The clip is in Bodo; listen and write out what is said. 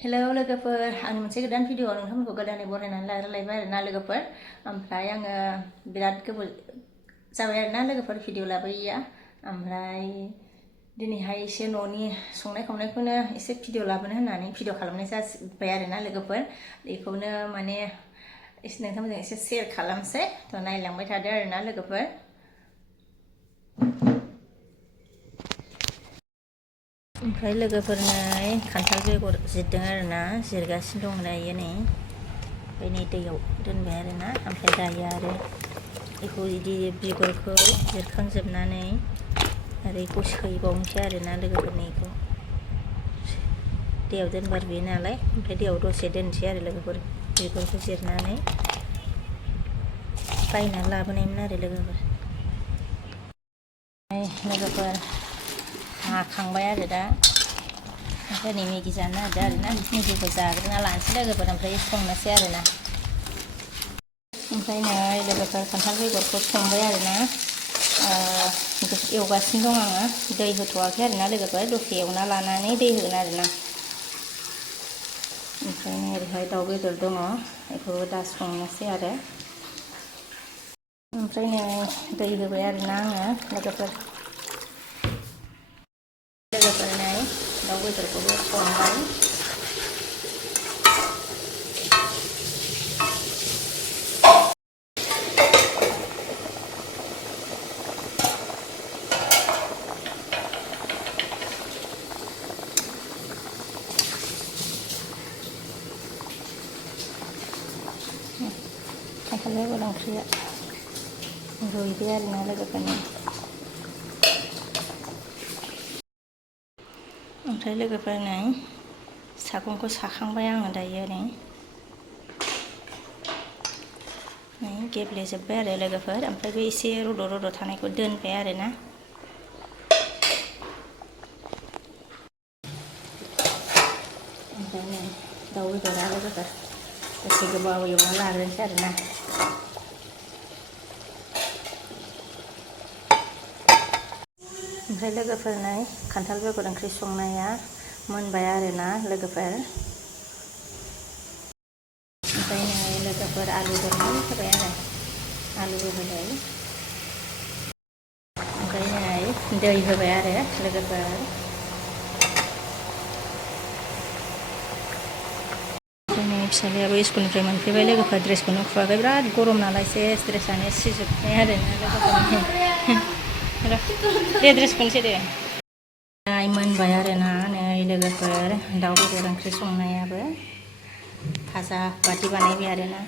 Hello लोगोफोर आं मोनसे गोदान भिडिअ नोंथांमोनखौ गोदानै बरायनानै लालायबाय आरोना लोगोफोर ओमफ्राय आङो बिराद गोबाव जाबाय आरोना लोगोफोर भिडिअ लाबोयैया ओमफ्राय दिनैहाय एसे न'नि संनाय खावनायखौनो एसे भिडिअ लाबोनो होननानै भिडिअ खालामनाय जाबाय आरोना लोगोफोर बेखौनो माने नोंथांमोनजों एसे शेयार खालामसै थ' नायलांबाय थादो आरोना लोगोफोर ओमफ्राय लोगोफोरनो खान्थाल बेगर जिरदों आरोना जिरगासिनो दं दायो नै ओमफ्राय नै दैयाव दोनबाय आरोना ओमफ्राय दायो आरो बेखौ बिदि बिगुरखौ जिरखांजोबनानै आरो बेखौ सैबावनोसै आरोना लोगोफोरनि बेखौ दैयाव दोनबारबोयो नालाय ओमफ्राय दैयाव दसे दोनसै आरो लोगोफोर बिगुरखौ जिरनानै बायनानै लाबोनायमोन आरो लोगोफोर हाखांबाय आरो दा ओमफ्राय नै मेगि जानो नागिरदों आरोना मेगिखौ जाग्रोना लानोसै लोगोफोर ओमफ्राय संनोसै आरोना ओमफ्राय नै लोगोफोर खान्थाल बेगरखौ संबाय आरोना एवगासिनो दं आङो दै होथ'वाखै आरोना लोगोफोर दसे एवना लानानै दै होगोन आरोना ओमफ्राय नै ओरैहाय दाउ बेदर दङ बेखौबो दा संनोसै आरो ओमफ्राय नै दै होबाय आरोना आङो लोगोफोर नै दाउ बेदरखौबो संबाय खान्थाल बेगर ओंख्रिया रुइबाय आरोना लोगोफोरनि ओमफ्राय लोगोफोर नै सागंखौ साखांबाय आङो दायो नै गेब्लेजोब्बाय आरो लोगोफोर ओमफ्राय बे एसे रद' रद' थानायखौ दोनबाय आरोना ओमफ्राय नै दाउ बेदरा लोगोफोर दसे गोबाव एवना लाग्रोनोसै आरोना ओमफ्राय लोगोफोर नै खान्थाल बेगर ओंख्रि संनाया मोनबाय आरोना लोगोफोर ओमफ्राय नै लोगोफोर आलु दरनाय होबाय आरो आलुबो होबाय ओमफ्राय नै दै होबाय आरो लोगोफोर नै फिसालायाबो स्कुलनिफ्राय मोनफैबाय लोगोफोर ड्रेसखौनो खुवाखै बिराद गरम नालाय सेस ड्रेसानो सिजोबनाय आरोना लोगोफोर दे ड्रेसखौनो दे मोनबाय आरोना नै लोगोफोर दाउ बेदर ओंख्रि संनायाबो भाजा बादि बानायबाय आरोना